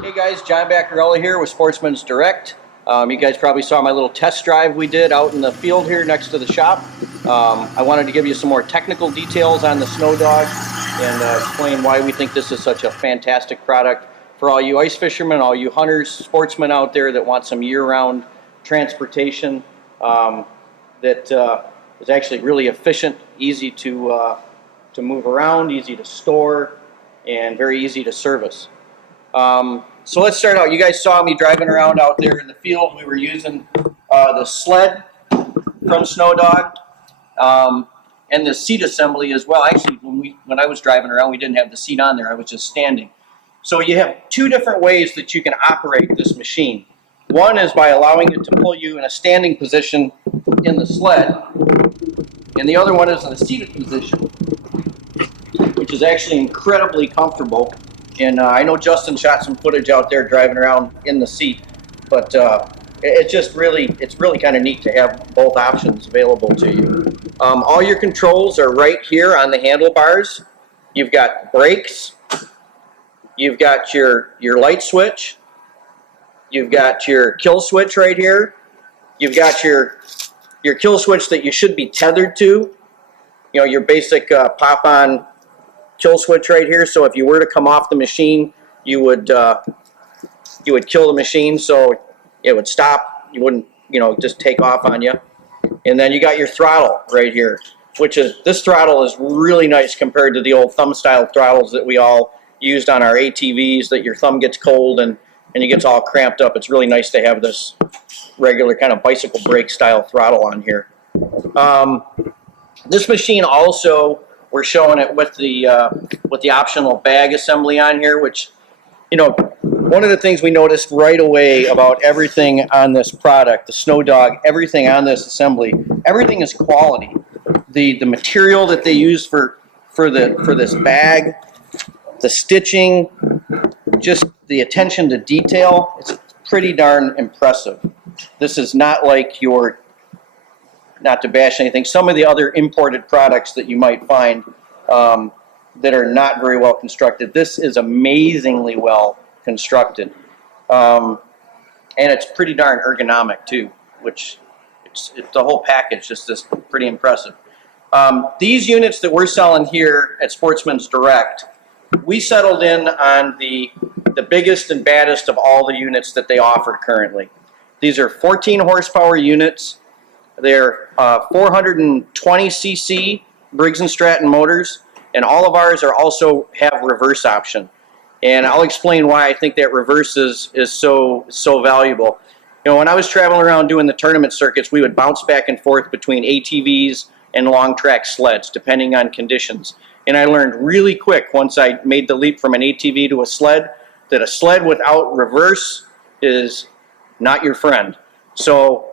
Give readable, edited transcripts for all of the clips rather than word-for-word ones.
Hey guys, John Baccarella here with Sportsmen's Direct. You guys probably saw my little test drive we did out in the field here next to the shop. I wanted to give you some more technical details on the Snow Dog and explain why we think this is such a fantastic product for all you ice fishermen, all you hunters, sportsmen out there that want some year-round transportation that is actually really efficient, easy to move around, easy to store, and very easy to service. So let's start out. You guys saw me driving around out there in the field. We were using the sled from Snow Dog and the seat assembly as well. Actually, when I was driving around, we didn't have the seat on there. I was just standing. So you have two different ways that you can operate this machine. One is by allowing it to pull you in a standing position in the sled, and the other one is in a seated position, which is actually incredibly comfortable. And I know Justin shot some footage out there driving around in the seat, but it's really kind of neat to have both options available to you. All your controls are right here on the handlebars. You've got brakes, you've got your light switch, you've got your kill switch right here, you've got your kill switch that you should be tethered to, you know, your basic pop-on kill switch right here. So if you were to come off the machine, you would kill the machine, so it would stop. You wouldn't, just take off on you. And then you got your throttle right here, this throttle is really nice compared to the old thumb style throttles that we all used on our ATVs, that your thumb gets cold and it gets all cramped up. It's really nice to have this regular kind of bicycle brake style throttle on here. This machine also, we're showing it with the optional bag assembly on here, which, one of the things we noticed right away about everything on this product, the Snow Dog, everything on this assembly, everything is quality. The material that they use for this bag, the stitching, just the attention to detail, it's pretty darn impressive. This is not like your, not to bash anything, some of the other imported products that you might find that are not very well constructed. This is amazingly well constructed. And it's pretty darn ergonomic too, which it's the whole package just is pretty impressive. These units that we're selling here at Sportsman's Direct, we settled in on the biggest and baddest of all the units that they offer currently. These are 14 horsepower units. They're 420cc Briggs & Stratton motors, and all of ours also have reverse option. And I'll explain why I think that reverse is so valuable. When I was traveling around doing the tournament circuits, we would bounce back and forth between ATVs and long track sleds, depending on conditions. And I learned really quick once I made the leap from an ATV to a sled, that a sled without reverse is not your friend. So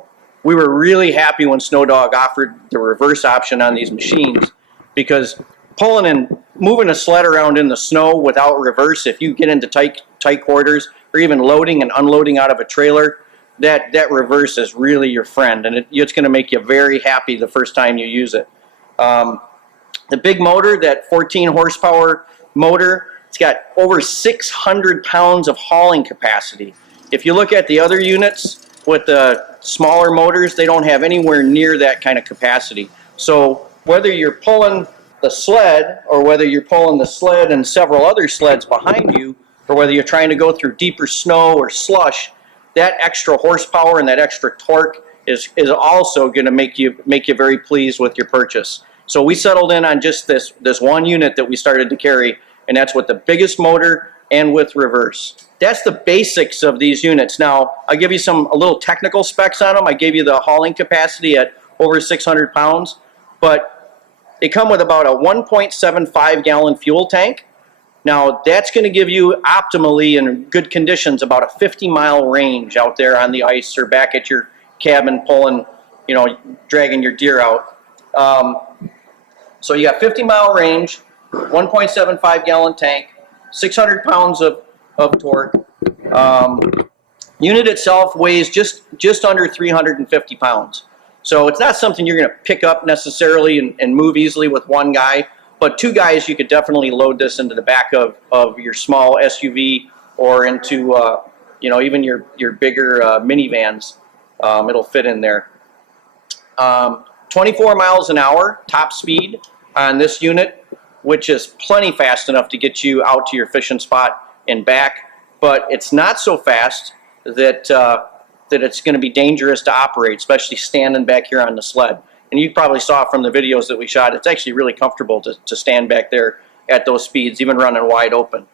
we were really happy when Snow Dog offered the reverse option on these machines, because pulling and moving a sled around in the snow without reverse, if you get into tight quarters, or even loading and unloading out of a trailer, that reverse is really your friend, and it's going to make you very happy the first time you use it. The big motor, that 14 horsepower motor, it's got over 600 pounds of hauling capacity. If you look at the other units with the smaller motors, they don't have anywhere near that kind of capacity. So whether you're pulling the sled, or whether you're pulling the sled and several other sleds behind you, or whether you're trying to go through deeper snow or slush, that extra horsepower and that extra torque is also going to make you very pleased with your purchase. So we settled in on just this one unit that we started to carry, and that's with the biggest motor and with reverse. That's the basics of these units. Now, I'll give you a little technical specs on them. I gave you the hauling capacity at over 600 pounds, but they come with about a 1.75 gallon fuel tank. Now, that's going to give you optimally, in good conditions, about a 50-mile range out there on the ice or back at your cabin pulling, dragging your deer out. So you got 50-mile range, 1.75 gallon tank, 600 pounds of torque. Unit itself weighs just under 350 pounds. So it's not something you're going to pick up necessarily and move easily with one guy, but two guys, you could definitely load this into the back of your small SUV or into even your bigger minivans. It'll fit in there. 24 miles an hour top speed on this unit, which is plenty fast enough to get you out to your fishing spot and back, but it's not so fast that it's going to be dangerous to operate, especially standing back here on the sled. And you probably saw from the videos that we shot, it's actually really comfortable to stand back there at those speeds, even running wide open.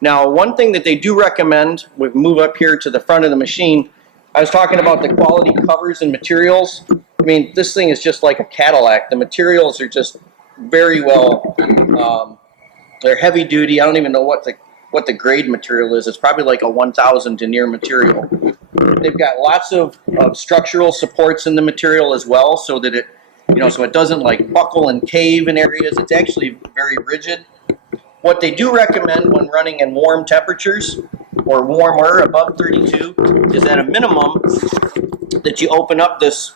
Now, one thing that they do recommend, we move up here to the front of the machine, I was talking about the quality covers and materials. I mean, this thing is just like a Cadillac. The materials are just very well, they're heavy duty. I don't even know what the grade material is. It's probably like a 1000 denier material. They've got lots of structural supports in the material as well, so that it doesn't like buckle and cave in areas. It's actually very rigid. What they do recommend when running in warm temperatures or warmer, above 32, is at a minimum that you open up this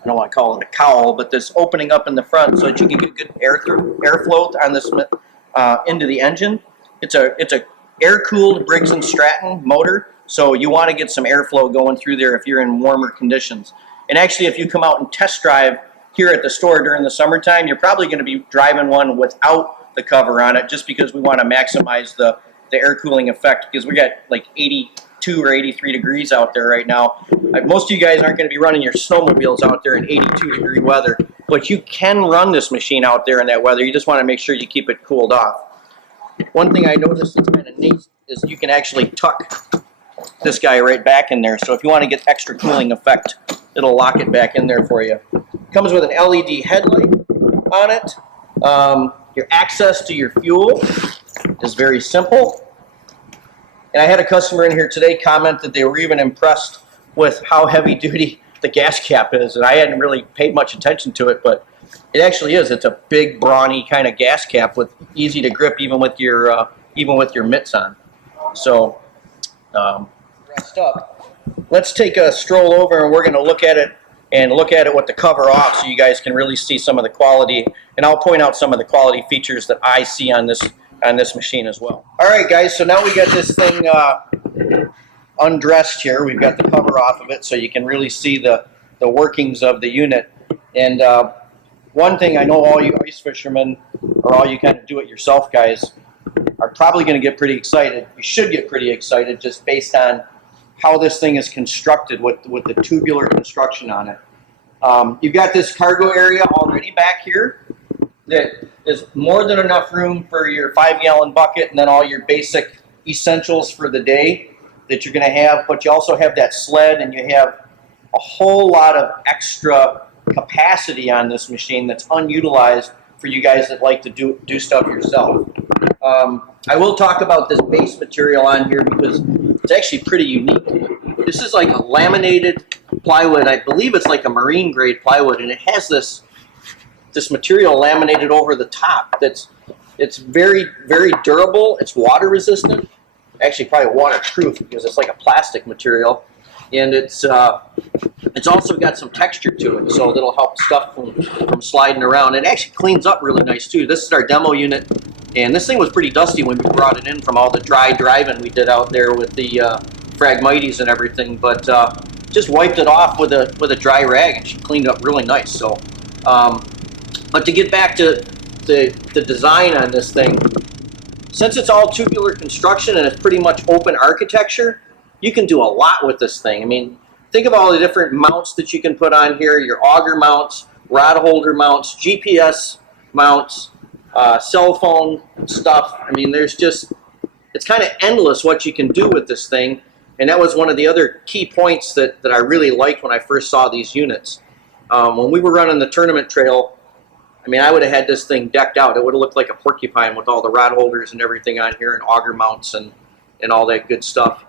I don't want to call it a cowl, but this opening up in the front so that you can get good airflow on this into the engine. It's a air-cooled Briggs & Stratton motor, so you want to get some airflow going through there if you're in warmer conditions. And actually, if you come out and test drive here at the store during the summertime, you're probably going to be driving one without the cover on it, just because we want to maximize the air cooling effect, because we got like 82 or 83 degrees out there right now. Most of you guys aren't going to be running your snowmobiles out there in 82-degree weather, but you can run this machine out there in that weather. You just want to make sure you keep it cooled off. One thing I noticed that's kind of neat is you can actually tuck this guy right back in there. So if you want to get extra cooling effect, it'll lock it back in there for you. Comes with an LED headlight on it. Your access to your fuel is very simple. And I had a customer in here today comment that they were even impressed with how heavy duty the gas cap is. And I hadn't really paid much attention to it, but it actually is. It's a big, brawny kind of gas cap with easy to grip even with your mitts on. So, rest up. Let's take a stroll over and we're going to look at it with the cover off so you guys can really see some of the quality. And I'll point out some of the quality features that I see on this machine as well. All right, guys. So now we got this thing undressed here. We've got the cover off of it so you can really see the workings of the unit. And one thing I know all you ice fishermen, or all you kind of do-it-yourself guys, are probably going to get pretty excited. You should get pretty excited just based on how this thing is constructed with the tubular construction on it. You've got this cargo area already back here that is more than enough room for your 5-gallon bucket and then all your basic essentials for the day that you're going to have. But you also have that sled, and you have a whole lot of extra capacity on this machine that's unutilized for you guys that like to do stuff yourself. I will talk about this base material on here because it's actually pretty unique. This is like a laminated plywood. I believe it's like a marine grade plywood, and it has this material laminated over the top. It's very, very durable. It's water resistant. Actually, probably waterproof because it's like a plastic material, and it's also got some texture to it, so that'll help stuff from sliding around. It actually cleans up really nice too. This is our demo unit, and this thing was pretty dusty when we brought it in from all the dry driving we did out there with the Phragmites and everything. But just wiped it off with a dry rag, and she cleaned up really nice. So, but to get back to the design on this thing, since it's all tubular construction and it's pretty much open architecture, you can do a lot with this thing. I mean, think of all the different mounts that you can put on here, your auger mounts, rod holder mounts, GPS mounts, cell phone stuff. I mean, it's kind of endless what you can do with this thing. And that was one of the other key points that I really liked when I first saw these units. When we were running the tournament trail, I mean, I would have had this thing decked out. It would have looked like a porcupine with all the rod holders and everything on here, and auger mounts and all that good stuff.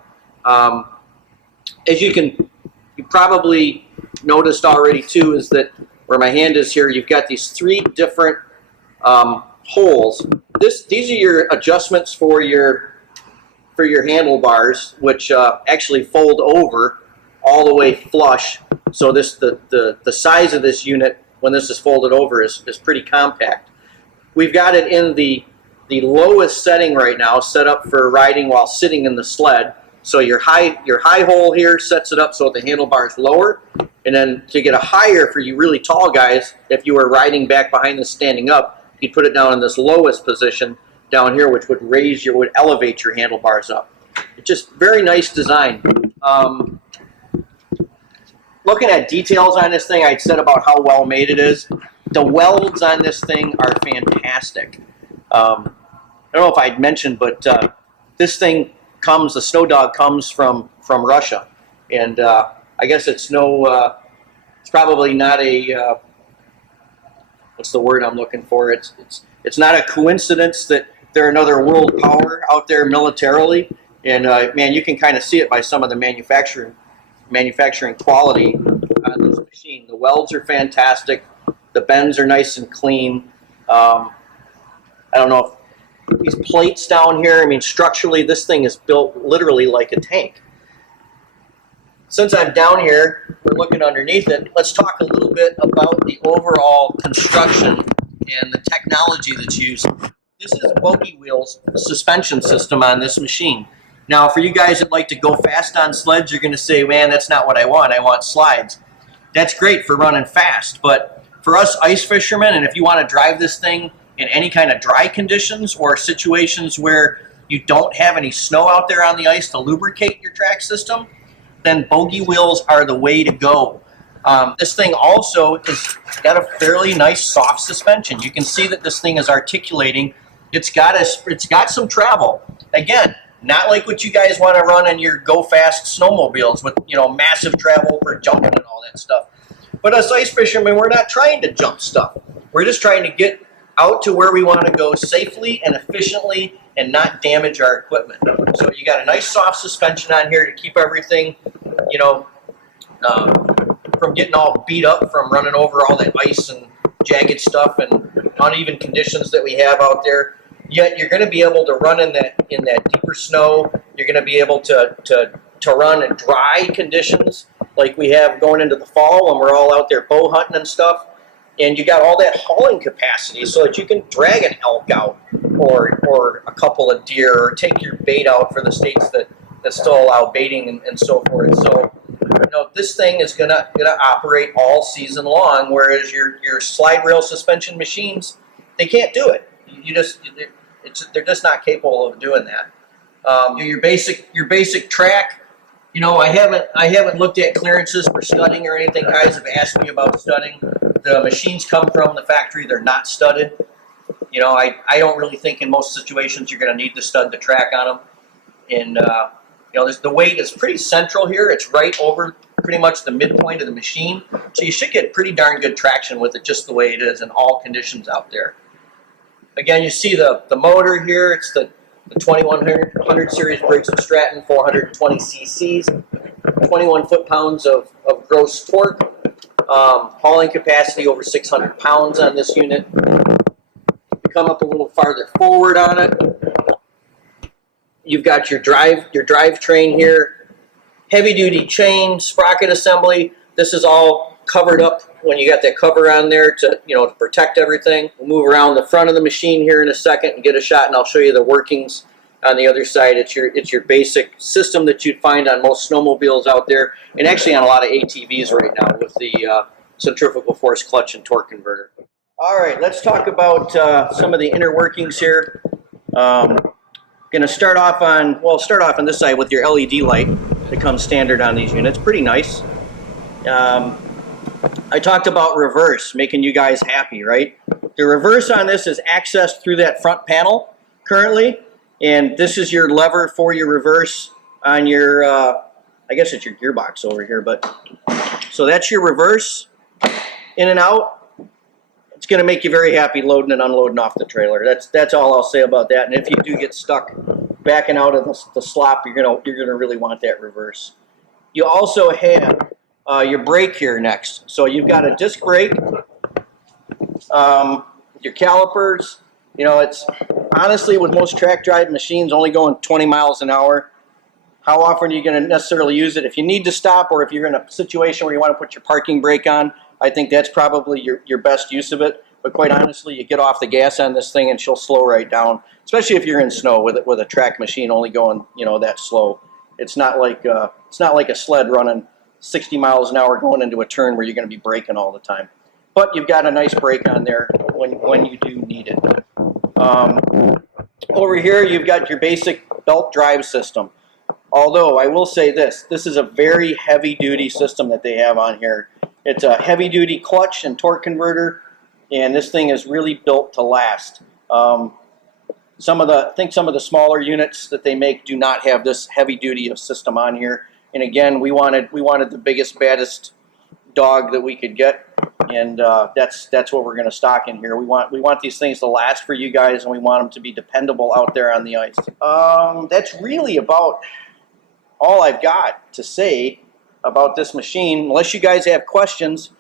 As you probably noticed already too, is that where my hand is here, you've got these 3 different holes. These are your adjustments for your handlebars, which actually fold over all the way flush. So the size of this unit when this is folded over is pretty compact. We've got it in the the lowest setting right now, set up for riding while sitting in the sled. So your high hole here sets it up so the handlebar is lower, and then to get a higher for you really tall guys, if you were riding back behind this standing up, you'd put it down in this lowest position down here, which would elevate your handlebars up. It's just very nice design. Looking at details on this thing, I'd said about how well made it is. The welds on this thing are fantastic. I don't know if I'd mentioned, but this thing the Snow Dog comes from Russia, and I guess it's it's probably not a what's the word I'm looking for? It's not a coincidence that they're another world power out there militarily, and man, you can kind of see it by some of the manufacturing quality on this machine. The welds are fantastic. The bends are nice and clean. I don't know if these plates down here, I mean, structurally, this thing is built literally like a tank. Since I'm down here, we're looking underneath it, let's talk a little bit about the overall construction and the technology that's used. This is Bogey Wheel's suspension system on this machine. Now, for you guys that like to go fast on sleds, you're going to say, man, that's not what I want. I want slides. That's great for running fast, but for us ice fishermen, and if you want to drive this thing in any kind of dry conditions or situations where you don't have any snow out there on the ice to lubricate your track system, then Bogey Wheels are the way to go. This thing also has got a fairly nice soft suspension. You can see that this thing is articulating. It's got some travel. Again, not like what you guys want to run in your go fast snowmobiles with, you know, massive travel for jumping and all that stuff. But us ice fishermen, we're not trying to jump stuff. We're just trying to get out to where we want to go safely and efficiently and not damage our equipment. So you got a nice soft suspension on here to keep everything, you know, from getting all beat up from running over all that ice and jagged stuff and uneven conditions that we have out there. Yet you're going to be able to run in that deeper snow. You're going to be able to run in dry conditions like we have going into the fall when we're all out there bow hunting and stuff. And you got all that hauling capacity so that you can drag an elk out or a couple of deer or take your bait out for the states that still allow baiting and so forth. So, you know, this thing is gonna operate all season long, whereas your slide rail suspension machines, they can't do it. They're just not capable of doing that. Your basic track, you know, I haven't looked at clearances for studding or anything. Guys have asked me about studding. The machines come from the factory; they're not studded. You know, I don't really think in most situations you're going to need to stud the track on them. And you know, the weight is pretty central here. It's right over pretty much the midpoint of the machine, so you should get pretty darn good traction with it just the way it is in all conditions out there. Again, you see the motor here. It's the 2100 series Briggs & Stratton 420 cc's, 21 foot-pounds of gross torque, hauling capacity over 600 pounds on this unit. Come up a little farther forward on it. You've got your drivetrain here, heavy-duty chain, sprocket assembly. This is all covered up when you got that cover on there to protect everything. We'll move around the front of the machine here in a second and get a shot, and I'll show you the workings on the other side. It's your basic system that you'd find on most snowmobiles out there, and actually on a lot of ATVs right now with the centrifugal force clutch and torque converter. All right, let's talk about some of the inner workings here. Going to start off on this side with your LED light that comes standard on these units. Pretty nice. I talked about reverse, making you guys happy, right? The reverse on this is accessed through that front panel currently, and this is your lever for your reverse on your, I guess it's your gearbox over here, but so that's your reverse in and out. It's going to make you very happy loading and unloading off the trailer. That's all I'll say about that. And if you do get stuck backing out of the slop, you're gonna really want that reverse. You also have your brake here next. So you've got a disc brake, your calipers. You know, it's honestly with most track drive machines only going 20 miles an hour. How often are you going to necessarily use it? If you need to stop, or if you're in a situation where you want to put your parking brake on, I think that's probably your best use of it. but quite honestly, you get off the gas on this thing and she'll slow right down, especially if you're in snow with a track machine only going, that slow. It's not like a sled running 60 miles an hour going into a turn where you're going to be braking all the time. But you've got a nice brake on there when you do need it. Over here, you've got your basic belt drive system. Although I will say this is a very heavy-duty system that they have on here. It's a heavy-duty clutch and torque converter, and this thing is really built to last. I think some of the smaller units that they make do not have this heavy-duty system on here. And again, we wanted the biggest, baddest dog that we could get, and that's what we're going to stock in here. We want these things to last for you guys, and we want them to be dependable out there on the ice. That's really about all I've got to say about this machine. Unless you guys have questions,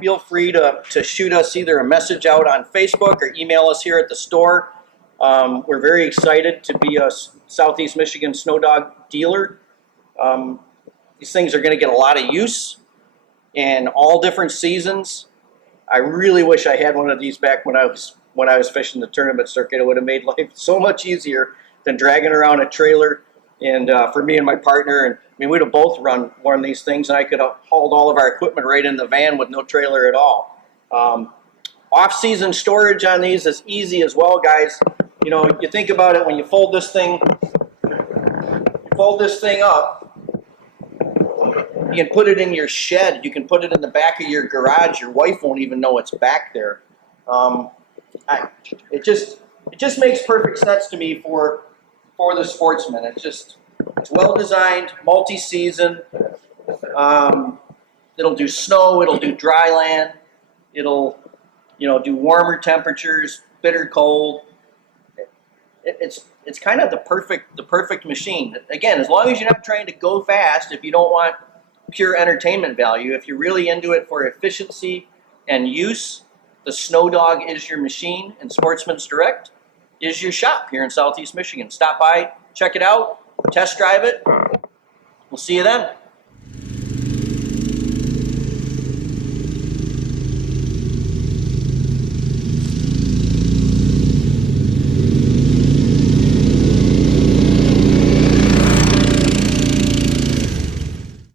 feel free to shoot us either a message out on Facebook or email us here at the store. We're very excited to be a Southeast Michigan Snow Dog dealer. These things are going to get a lot of use in all different seasons. I really wish I had one of these back when I was fishing the tournament circuit. It would have made life so much easier than dragging around a trailer. And for me and my partner, we'd have both run one of these things, and I could have hauled all of our equipment right in the van with no trailer at all. Off-season storage on these is easy as well, guys. You think about it, when you fold this thing up, you can put it in your shed. You can put it in the back of your garage. Your wife won't even know it's back there. It just makes perfect sense to me for the Sportsmen. It's well designed, multi-season. It'll do snow. It'll do dry land. It'll do warmer temperatures, bitter cold. It's kind of the perfect machine. Again, as long as you're not trying to go fast, if you don't want pure entertainment value, if you're really into it for efficiency and use, the Snow Dog is your machine, and Sportsman's Direct is your shop here in Southeast Michigan. Stop by, check it out, test drive it. We'll see you then.